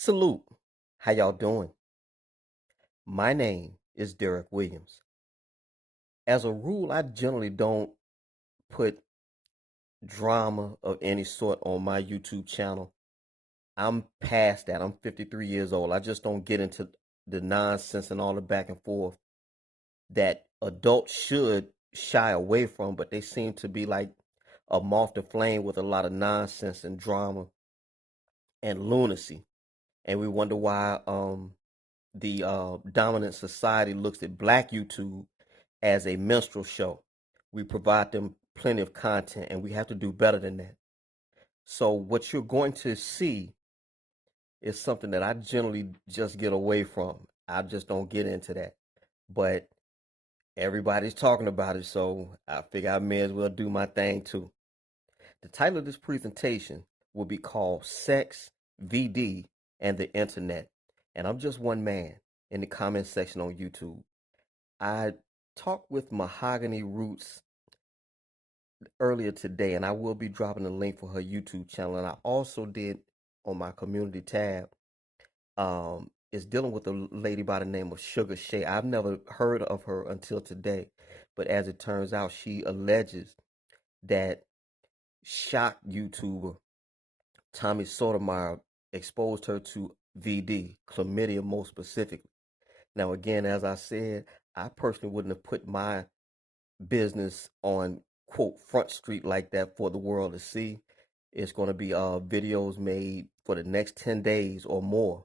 Salute. How y'all doing? My name is DerrickWilliams. As a rule, I generally don't put drama of any sort on my YouTube channel. I'm past that. I'm 53 years old. I just don't get into the nonsense and all the back and forth that adults should shy away from, but they seem to be like a moth to flame with a lot of nonsense and drama and lunacy. And we wonder why the dominant society looks at black YouTube as a minstrel show. We provide them plenty of content, and we have to do better than that. So what you're going to see is something that I generally just get away from. I just don't get into that. But everybody's talking about it, so I figure I may as well do my thing too. The title of this presentation will be called Sex, VD, and the Internet. And I'm just one man in the comment section on YouTube. I talked with Mahoghany Rootz earlier today, and I will be dropping a link for her YouTube channel. And I also did on my community tab. Is dealing with a lady by the name of Suga Shea. I've never heard of her until today, but as it turns out, she alleges that shock YouTuber Tommy Sotomayor exposed her to VD, chlamydia more specifically. Now, again, as I said, I personally wouldn't have put my business on, quote, Front Street like that for the world to see. It's going to be videos made for the next 10 days or more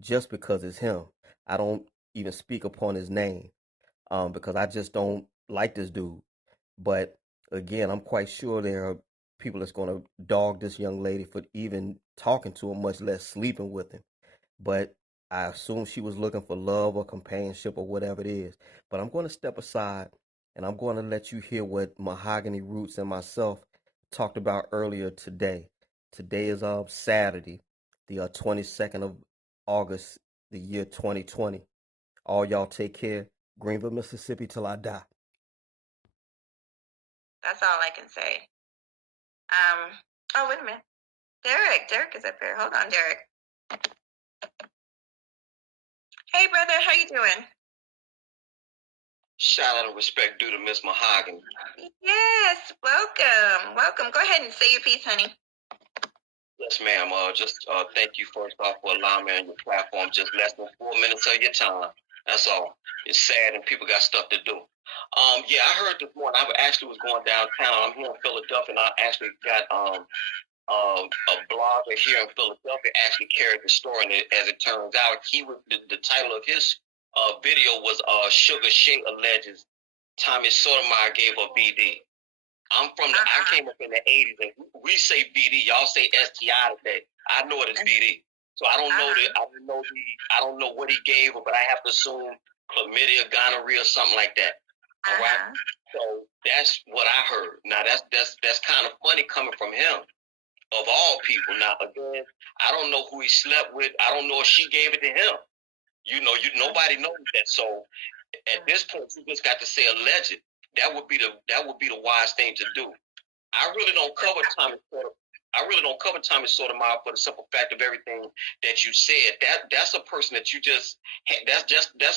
just because it's him. I don't even speak upon his name because I just don't like this dude. But again, I'm quite sure there are people that's going to dog this young lady for even talking to him, much less sleeping with him. But I assume she was looking for love or companionship or whatever it is. But I'm going to step aside and I'm going to let you hear what Mahoghany Rootz and myself talked about earlier today. Today is Saturday, the 22nd of August, the year 2020. All y'all take care. Greenville, Mississippi till I die. That's all I can say. Oh, wait a minute. Derrick is up here. Hold on, Derrick. Hey, brother, how you doing? Shout out and respect due to Miss Mahoghany. Yes, welcome. Go ahead and say your piece, honey. Yes, ma'am. Thank you first off for allowing me on your platform. Just less than 4 minutes of your time. That's all. It's sad and people got stuff to do. Yeah, I heard this morning. I actually was going downtown. I'm here in Philadelphia, and I actually got a blogger here in Philadelphia actually carried the story. And as it turns out, the title of his video was Suga Shea alleges Tommy Sotomayor gave her BD. I came up in the 80s, and we say BD. Y'all say STI today. I know it is BD. So I don't know I don't know what he gave her, but I have to assume chlamydia, gonorrhea, something like that. All right. So that's what I heard. Now that's kind of funny coming from him, of all people. Now again, I don't know who he slept with. I don't know if she gave it to him. Nobody knows that. So at this point, you just got to say alleged. That would be the wise thing to do. I really don't cover Tommy Sotomayor for the simple fact of everything that you said. That's a person that you just that's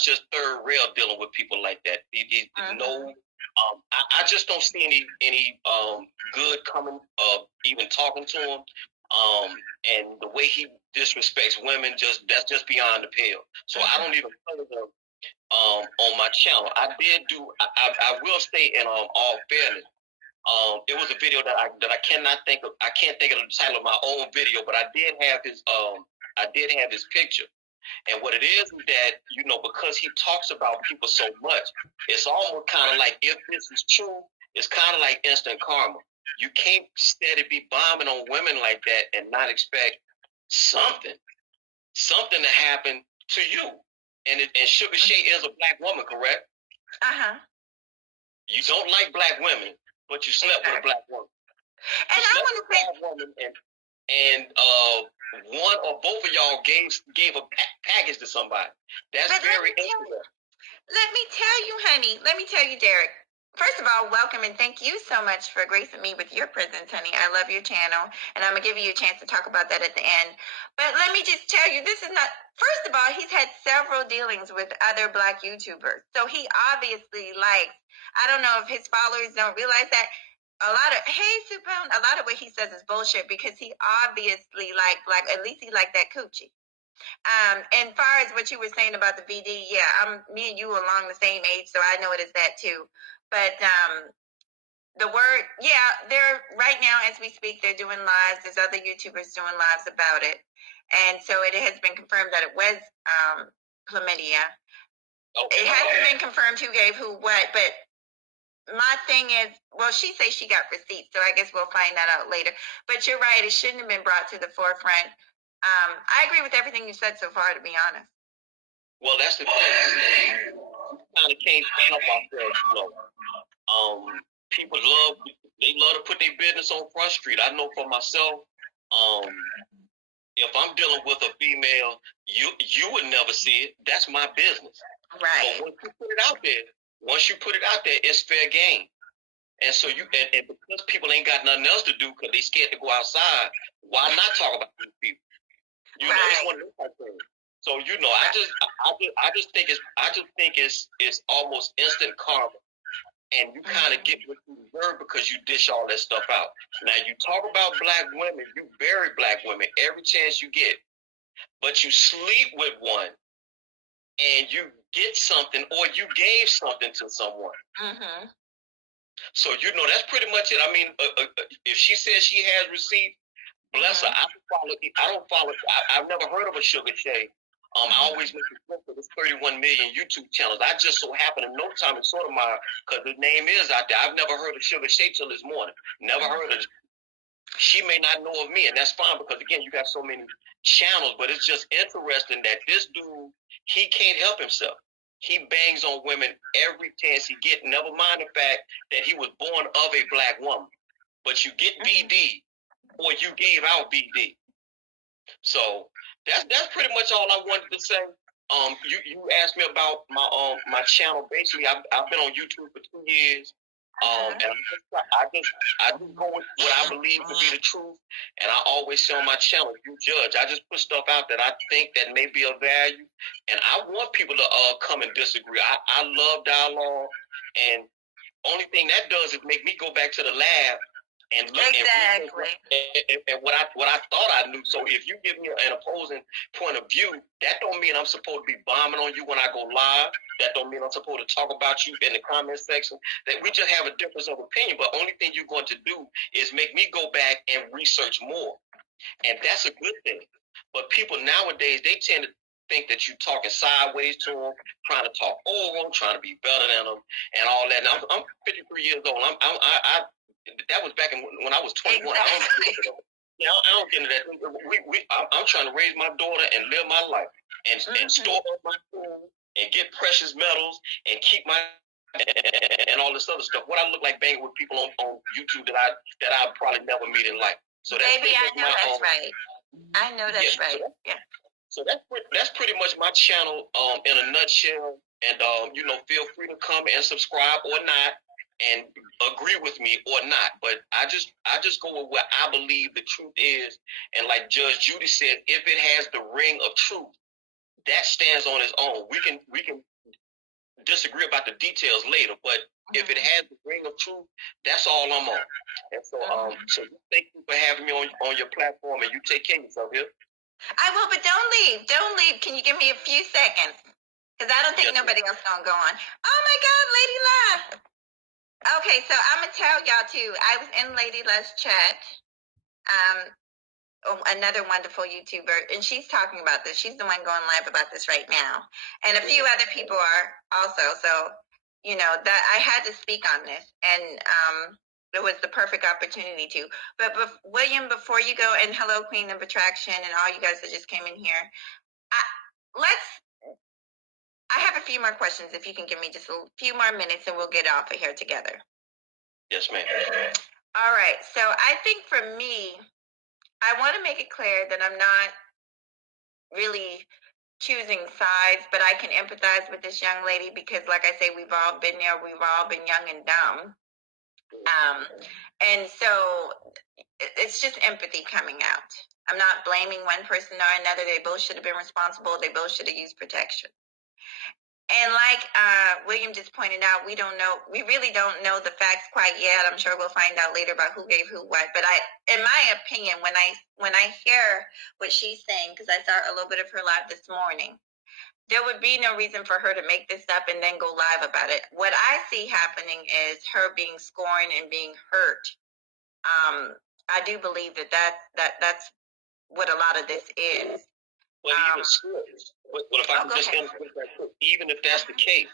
just third rail dealing with people like that. I just don't see any good coming of even talking to him. And the way he disrespects women, that's just beyond the pale. So I don't even cover him on my channel. I will say in all fairness, it was a video that I cannot think of. I can't think of the title of my own video, but I did have his picture. And what it is that, because he talks about people so much, it's almost kind of like, if this is true, it's kind of like instant karma. You can't steady be bombing on women like that and not expect something to happen to you. And Suga Shea is a black woman, correct? You don't like black women, but you slept with a black woman. And I want to say, woman, and one or both of y'all gave a package to somebody. That's very interesting. Let me tell you, honey. Let me tell you, Derrick. First of all, welcome and thank you so much for gracing me with your presence, honey. I love your channel, and I'm going to give you a chance to talk about that at the end. But let me just tell you, this is not, first of all, he's had several dealings with other Black YouTubers. So he obviously likes, I don't know if his followers don't realize that, a lot of, hey, Supone, a lot of what he says is bullshit because he obviously like Black, at least he like that coochie. And far as what you were saying about the VD, yeah, me and you along the same age, so I know it is that too. But the word, yeah, they're right now as we speak, they're doing lives. There's other YouTubers doing lives about it, and so it has been confirmed that it was chlamydia. Okay. It hasn't been confirmed who gave who what, but my thing is, well, she says she got receipts, so I guess we'll find that out later. But you're right; it shouldn't have been brought to the forefront. I agree with everything you said so far, to be honest. Well, that's the thing. Kind of can't stand up ourselves, you know. People love to put their business on Front Street. I know for myself, if I'm dealing with a female, you would never see it. That's my business. Right. But once you put it out there, it's fair game. And so and because people ain't got nothing else to do because they scared to go outside, why not talk about these people? You know, it's one of those type things. So you know, I just think it's almost instant karma, and you kind of get what you deserve because you dish all that stuff out. Now you talk about Black women, you bury Black women every chance you get, but you sleep with one, and you get something or you gave something to someone. Mm-hmm. So you know that's pretty much it. I mean, if she says she has receipts, bless her. I don't follow. I've never heard of a Suga Shea. I always look for this 31 million YouTube channels. I just so happen to know Tommy Sotomayor because his name is out there. I've never heard of Suga Shea till this morning. Never heard of it. She may not know of me, and that's fine because again, you got so many channels. But it's just interesting that this dude, he can't help himself. He bangs on women every chance he gets. Never mind the fact that he was born of a Black woman. But you get BD, or you gave out BD. So that's pretty much all I wanted to say. You asked me about my channel. Basically, I've been on YouTube for 2 years. And I just go with what I believe to be the truth, and I always say on my channel, you judge. I just put stuff out that I think that may be of value, and I want people to come and disagree. I love dialogue, and only thing that does is make me go back to the lab and look at what I thought I knew. So if you give me an opposing point of view, that don't mean I'm supposed to be bombing on you when I go live. That don't mean I'm supposed to talk about you in the comment section. That we just have a difference of opinion. But only thing you're going to do is make me go back and research more, and that's a good thing. But people nowadays, they tend to think that you're talking sideways to them, trying to talk over them, trying to be better than them, and all that. And I'm 53 years old. That was back when I was 21. Exactly. I don't get into that. I'm trying to raise my daughter and live my life and store up my food and get precious metals and keep my and all this other stuff. What I look like banging with people on YouTube that I probably never meet in life. So baby, I know that's right. I know that's right. So that's pretty much my channel in a nutshell. And you know, feel free to come and subscribe or not, and agree with me or not. But I just go with what I believe the truth is. And like Judge Judy said, if it has the ring of truth, that stands on its own. We can disagree about the details later, but if it has the ring of truth, that's all I'm on. And so so thank you for having me on your platform, and you take care of yourself here. I will, but don't leave. Don't leave. Can you give me a few seconds? Because I don't think nobody else gonna go on. Oh my God, Lady Love. Okay, so I'm gonna tell y'all too. I was in Lady Love's chat. Another wonderful YouTuber, and she's talking about this. She's the one going live about this right now, and a few other people are also. So, you know, that I had to speak on this, and it was the perfect opportunity to. But William, before you go, and hello, Queen of Attraction, and all you guys that just came in here, I have a few more questions. If you can give me just a few more minutes, and we'll get off of here together. Yes, ma'am. All right. So I think for me, I want to make it clear that I'm not really choosing sides, but I can empathize with this young lady because, like I say, we've all been there. We've all been young and dumb. And so it's just empathy coming out. I'm not blaming one person or another. They both should have been responsible. They both should have used protection. And like William just pointed out, we really don't know the facts quite yet. I'm sure we'll find out later about who gave who what. But in my opinion, when I hear what she's saying, because I saw a little bit of her live this morning, there would be no reason for her to make this up and then go live about it. What I see happening is her being scorned and being hurt. I do believe that's what a lot of this is. But if I can just interrupt that quick, even if that's the case,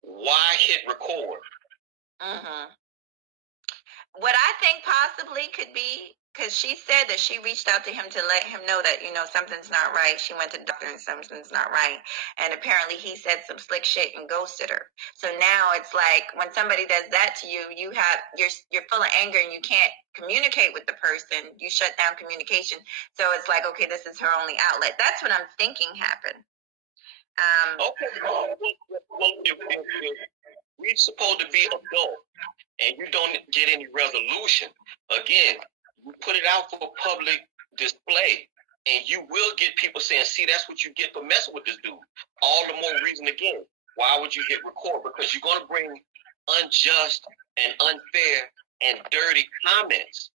why hit record? What I think possibly could be, because she said that she reached out to him to let him know that, something's not right. She went to the doctor and something's not right. And apparently he said some slick shit and ghosted her. So now it's like when somebody does that to you, you're full of anger and you can't communicate with the person. You shut down communication. So it's like, okay, this is her only outlet. That's what I'm thinking happened. Okay. Well, if we're supposed to be adult and you don't get any resolution, again, you put it out for public display, and you will get people saying, see, that's what you get for messing with this dude. All the more reason, again, why would you hit record? Because you're going to bring unjust and unfair and dirty comments.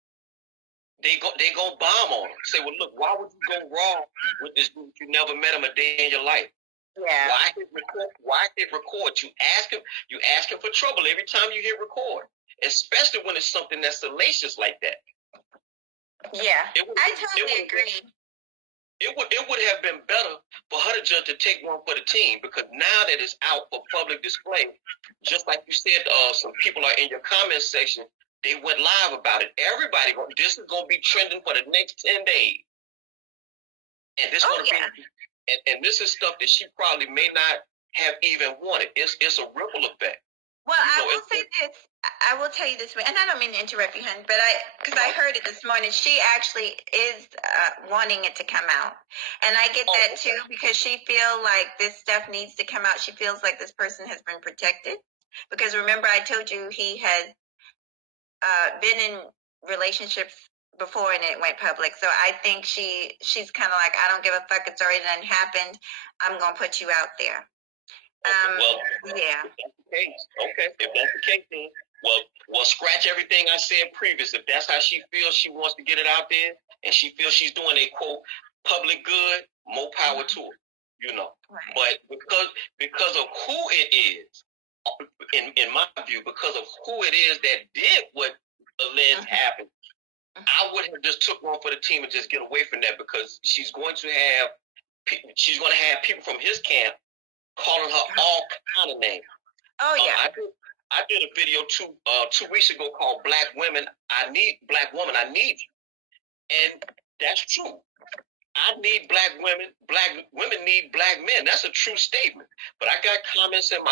They going to bomb on him. Say, well, look, why would you go wrong with this dude? You never met him a day in your life. Yeah. Why hit record? You ask him for trouble every time you hit record, especially when it's something that's salacious like that. Yeah, I totally agree. It would have been better for her to take one for the team, because now that it's out for public display, just like you said, some people are in your comment section. They went live about it. This is going to be trending for the next 10 days, and this and this is stuff that she probably may not have even wanted. It's a ripple effect. Well, I will say this. I will tell you this, and I don't mean to interrupt you, hon, but because I heard it this morning, she actually is wanting it to come out, and I get that too, because she feels like this stuff needs to come out. She feels like this person has been protected, because remember I told you he has been in relationships before and it went public. So I think she's kind of like, I don't give a fuck. It's already done happened. I'm gonna put you out there. Yeah. If that's the case, okay. If that's the case, then well, scratch everything I said previous. If that's how she feels, she wants to get it out there, and she feels she's doing a quote public good, more power to her. Right. But because of who it is, in my view, because of who it is that did what alleged happened, I would have just took one for the team and just get away from that, because she's going to have people from his camp calling her all kind of names. Oh yeah. I did a video 2 weeks ago called "Black Woman, I Need You," and that's true. I need black women. Black women need black men. That's a true statement. But I got comments in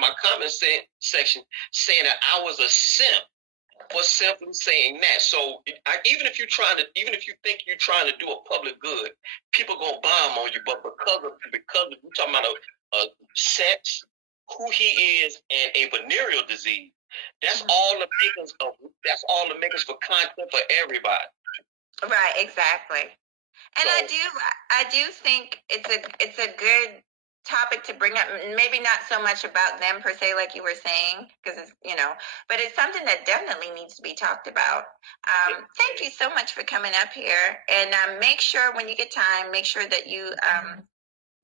my comment section saying that I was a simp for simply saying that. So even if you think you're trying to do a public good, people gonna bomb on you. But because of you talking about a sex, who he is, and a venereal disease, that's all the makers for content for everybody. Right. Exactly. And so, I do think it's a good topic to bring up. Maybe not so much about them per se, like you were saying, because it's, but it's something that definitely needs to be talked about. Thank you so much for coming up here, and make sure when you get time, make sure that you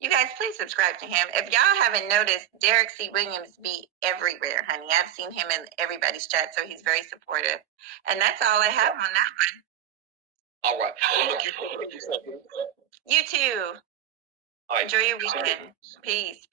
guys please subscribe to him. If y'all haven't noticed, DerrickCWilliams be everywhere, honey. I've seen him in everybody's chat, so he's very supportive. And that's all I have on that one. All right. Well, look, you You too. All right. Enjoy your weekend. Peace.